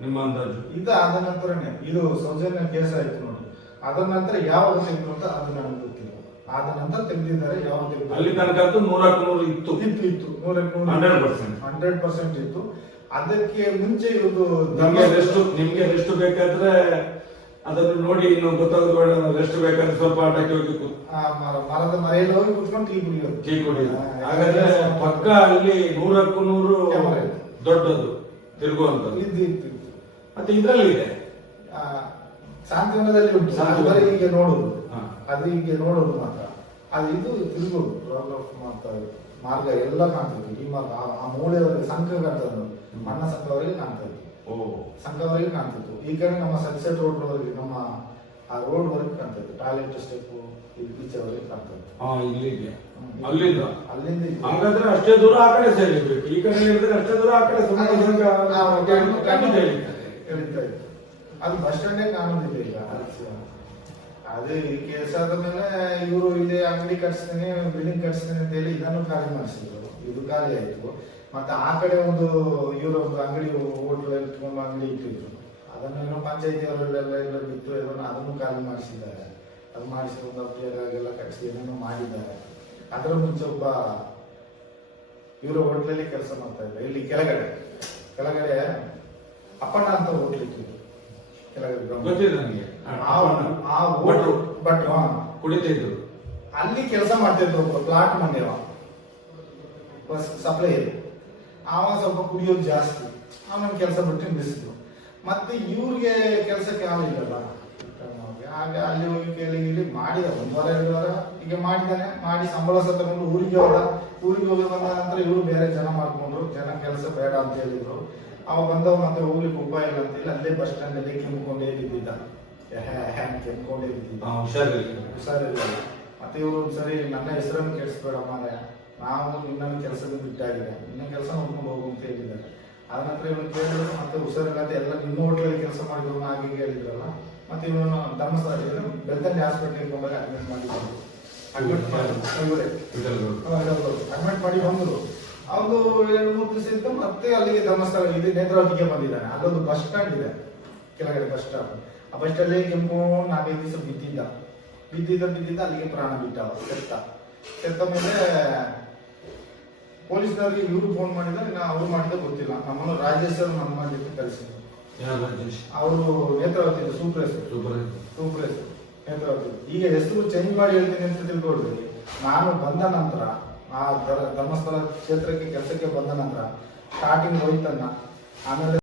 ನಿಮ್ಮ ಅಂದಾಜು? ಇದು ಆದ ನಂತರನೇ ಇದು ಸೌಜನ್ಯ ಕೇಸ್ ಆಯ್ತು ನೋಡಿ. ಅದ ನಂತರ ಯಾವಾಗ ತೆಗೆದು ಅಂತ ಅದು ನನಗೆ ಗೊತ್ತಿಲ್ಲ. ಆದ ನಂತರ ತೆಗೆದಿದ್ದಾರೆ ಯಾವಾಗ ತೆಗೆದ್ರು ಅಲ್ಲಿ ತನಕ ಅಂತೂ ನೂರಕ್ಕೆ ನೂರು ಇತ್ತು. ಇತ್ತು ಇತ್ತು. ನೂರಕ್ಕೆ ನೂರು 100%. ಹಂಡ್ರೆಡ್ ಪರ್ಸೆಂಟ್ ಇತ್ತು. ಅದಕ್ಕೆ ಮುಂಚೆ ಇವರು ನಮಗೆ ರೆಸ್ಟ್ ನಿಮಗೆ ರೆಸ್ಟ್ ಬೇಕಾದ್ರೆ ಅದನ್ನು ನೋಡಿ ಇನ್ನು ಗೊತ್ತಾಗೋದು ಬೇಡ ರೆಸ್ಟ್ ಬೇಕಾದ್ರೆ ಸ್ವಲ್ಪ ಆಟಕ್ಕೆ ಹೋಗಿತ್ತು ಆ ಮರ- ಮರದ ಮರೆಯಲ್ಲಿ ಹೋಗಿ ಕುತ್ಕೊಂಡು ಟೀ ಕುಡಿಯೋದು. ಟೀ ಕುಡಿಯೋದು. ಹಾಗಾದ್ರೆ ಪಕ್ಕ ಅಲ್ಲಿ ನೂರಕ್ಕೂ ನೂರು. ದೊಡ್ಡದು ತಿರುಗುವಂತದ್ದು ಇದ್ದು ಇತ್ತು ಇತ್ತು ಮತ್ತೆ ಇದ್ರಲ್ಲಿ ಇದೆ. ಆ, ಶಾಂತಿವನದಲ್ಲಿ ಉಂಟು. ಬರೀ ಹೀಗೆ ನೋಡುದು ಹಾ. ಅದು ಹೀಗೆ ನೋಡೋದು ಮಾತ್ರ. ಅದು ಇದು ತಿರುಗೋದು ಆಫ್ ಮಾರ್ಗ ಎಲ್ಲ ಕಾಣ್ತದೆ ಈ ಮಾರ್ಗ ಆ- ಆ ಮೂಲೆಯವರೆಗೆ ಸಂಘ ಕಾಣ್ತದೆ ನೋಡಿ. ಮಣ್ಣ ಸಂಘವರೆಗೆ ಕಾಣ್ತದೆ ಓ. ಸಂಘವರೆಗೆ ಕಾಣ್ತಿತ್ತು ಈ ಕಡೆ ನಮ್ಮ ಸನ್ಸೆಟ್ ರೋಡ್ ವರೆಗೆ ನಮ್ಮ ಆ ರೋಡ್ ವರೆಗೆ ಕಾಣ್ತದೆ ಟಾಯ್ಲೆಟ್ ಸ್ಟೆಪ್ ಈಚೆವರೆಗೆ ಕಾಣ್ತದೆ ಹಾ ಇಲ್ಲಿಗೆ. ಹ್ಮ್. ಅಲ್ಲಿಂದ? ಅಲ್ಲಿಂದ. ಹಾಗಾದ್ರೆ ಅಷ್ಟೇ ದೂರ ಆ ಕಡೆ ಸೇರಿರ್ಬೇಕು ಈ ಕಡೆ ಹೇಳಿದ್ರೆ ಅಷ್ಟೇ ದೂರ ಆ ಕಡೆ ಸುಮ್ಮನೆ ಸಂಘ ಆ, ಕಣ್ಣು- ಕಣ್ಣು ಎಳೀತಾ ಇತ್ತು. ಅದು ಬಸ್ ಸ್ಟ್ಯಾಂಡೇ ಕಾಣೋದಿಲ್ಲ ಈಗ ಅದು ಈ ಕೇಸ್ ಆದ ಮೇಲೆ ಇವರು ಇಲ್ಲಿ ಅಂಗಡಿ ಕಟ್ಸ್ತೀನಿ ಬಿಲ್ಡಿಂಗ್ ಕಟ್ಸ್ತೀನಿ ಅಂತ ಹೇಳಿ ಇದನ್ನು ಖಾಲಿ ಮಾಡಿಸಿದ್ರು. ಇದು ಖಾಲಿ ಆಯ್ತು. ಮತ್ತೆ ಆ ಕಡೆ ಒಂದು ಇವರು ಒಂದು ಅಂಗಡಿ, ಹೋಟ್ಲ ಇಟ್ಕೊಂಡು ಅಂಗಡಿ ಇಟ್ಟಿದ್ರು. ಅದನ್ನೇನೋ ಏನೋ ಪಂಚಾಯತಿ ಅವರೆಲ್ಲ ಎಲ್ಲ ಬಿಟ್ಟು ಅದನ್ನು ಅದನ್ನು ಖಾಲಿ ಮಾಡಿಸಿದ್ದಾರೆ. ಅದು ಮಾಡಿಸ್ಕೊಂಡು ಒಂದು ಅಪ್ಪಿಯರಾಗೆಲ್ಲ ಕಟ್ಸಿ ಏನೇನೋ ಮಾಡಿದ್ದಾರೆ. ಅದರ ಮುಂಚೆ ಒಬ್ಬ ಇವರು ಹೋಟ್ಲಲ್ಲಿ ಕೆಲಸ ಮಾಡ್ತಾ ಇದ್ದಾರೆ ಇಲ್ಲಿ ಕೆಳಗಡೆ ಕೆಳಗಡೆ ಅಪ್ಪಣ್ಣ ಅಂತ. ಗೊತ್ತಿದೆ ನನಗೆ. ಆ. ಹೋಟ್ಲು ಬಟ್ ಕುಡಿತಿದ್ರು. ಅಲ್ಲಿ ಕೆಲಸ ಮಾಡ್ತಿದ್ರು ಒಬ್ಬ ಪ್ಲಾಟ್ ಮಂಡ್ಯವ ಸಪ್ಲೈ ಅವ ಸ್ವಲ್ಪ ಕುಡಿಯೋದು ಜಾಸ್ತಿ. ಅವನ ಕೆಲಸ ಬಿಟ್ಟು ನಿಲ್ಲಿಸಿದ್ರು. ಮತ್ತೆ ಇವ್ರಿಗೆ ಕೆಲಸಕ್ಕೆ ಆಳಿಲ್ಲಲ್ಲ ಆಗ ಅಲ್ಲಿ ಹೋಗಿ ಕೇಳಿ ಇಲ್ಲಿ ಮಾಡಿದ ಒಂದು ವಾರ ಎರಡು ವಾರ ಈಗ ಮಾಡಿದ್ದಾನೆ ಮಾಡಿ ಸಂಬಳ ಸಹ ತಗೊಂಡು ಊರಿಗೆ ಹೋದ. ಊರಿಗೆ ಹೋಗಿ ಬಂದ ನಂತರ ಇವರು ಬೇರೆ ಜನ ಮಾಡ್ಕೊಂಡ್ರು. ಜನ ಕೆಲಸ ಬೇಡ ಅಂತ ಹೇಳಿದ್ರು. ಅವ ಬಂದವ ಮತ್ತೆ ಹೋಗ್ಲಿಕ್ಕೆ ಉಪಾಯ ಇಲ್ಲ ಅಂತ ಹೇಳಿ ಅಲ್ಲೇ ಬಸ್ ಸ್ಟ್ಯಾಂಡ್ ಅಲ್ಲಿ ಕೆಮ್ಕೊಂಡೇ ಬಿದ್ದಿದ್ದ ಹ್ಯಾಂಗ್ ಕೆಮ್ಕೊಂಡೇ ಬಿದ್ದಿದ್ದ ಹುಷಾರಿಲ್ಲ ಹುಷಾರಿಲ್ಲ ಮತ್ತೆ ಇವರು ಸರಿ ನನ್ನ ಹೆಸರನ್ನು ಕೆಡಿಸ್ಬೇಡ ಮಾರಾಯ. ನಾವು ನಿನ್ನನ್ನು ಕೆಲಸದ ಬಿಟ್ಟಾಗಿದೆ ನಿನ್ನ ಕೆಲಸ ನೋಡ್ಕೊಂಡು ಹೋಗು ಅಂತ ಹೇಳಿದ್ದಾರೆ ಆದ ನಂತರ ಇವನು ಕೇಳಿದ್ರು ಮತ್ತೆ ಹುಷಾರಿಲ್ಲದೆ ಎಲ್ಲ ನಿಮ್ಮ ಹೋಟ್ಲಲ್ಲಿ ಕೆಲಸ ಮಾಡಿದ್ರು ಹಾಗೆ ಹೇಳಿದ್ರಲ್ಲ ಮತ್ತೆ ಇವನು ಧರ್ಮಸ್ಥಳ ಬೆಳ್ತಂಡಿ ಹಾಸ್ಪಿಟ್ಲಿಗೆ ಕೊಂಡಾಗ ಅಡ್ಮಿಟ್ ಮಾಡಿದ್ರು. ಅಡ್ಮಿಟ್ ಮಾಡಿ. ಅಡ್ಮಿಟ್ ಮಾಡಿ ಬಂದರು. ಅವನು ಎರಡು ಮೂರು ದಿವಸ ಇದ್ದು ಮತ್ತೆ ಅಲ್ಲಿಗೆ ಧರ್ಮಸ್ಥಳ ಇದೆ ನೇತ್ರಾವತಿಗೆ ಬಂದಿದ್ದಾನೆ ಅದೊಂದು ಬಸ್ ಸ್ಟ್ಯಾಂಡ್ ಇದೆ. ಕೆಳಗಡೆ ಬಸ್ ಸ್ಟಾಪ್ ಆ ಬಸ್ ಸ್ಟಾಂಡ್ ಕೆಂಪು ನಾಲ್ಕೈದು ದಿವಸ ಬಿದ್ದಿದ್ದ. ಬಿದ್ದಿದ್ದ ಬಿದ್ದಿದ್ದ ಅಲ್ಲಿಗೆ ಪ್ರಾಣ ಬಿಟ್ಟ ಸೆತ್ತ ಸೆತ್ತ ಮೇಲೆ ಪೊಲೀಸ್ನವ್ರಿಗೆ ಇವರು ಫೋನ್ ಮಾಡಿದ್ರೆ ನಾ ಅವ್ರು ಮಾಡಿದ ಗೊತ್ತಿಲ್ಲ. ನಮ್ಮನ್ನು ರಾಜೇಶ್ ಅವ್ರು ನಮ್ಮ ಜೊತೆ ಕಳಿಸಿದ್ರು? ಅವರು ನೇತ್ರಾವತಿ ಸೂಪ್ರೆಸ್ ಸೂಪರ್ ಆಯ್ತು. ನೇತ್ರಾವತಿ. ಈಗ ಹೆಸರು ಚೇಂಜ್ ಮಾಡಿ ಹೇಳ್ತೀನಿ ಅಂತ ತಿಳ್ಕೊಳ್ರಿ ನಾನು ಬಂದ ನಂತರ ಆ ಧರ್ಮಸ್ಥಳ ಕ್ಷೇತ್ರಕ್ಕೆ ಕೆಲಸಕ್ಕೆ ಬಂದ ನಂತರ ಸ್ಟಾರ್ಟಿಂಗ್ ಹೋಯ್ತನ್ನ ಆಮೇಲೆ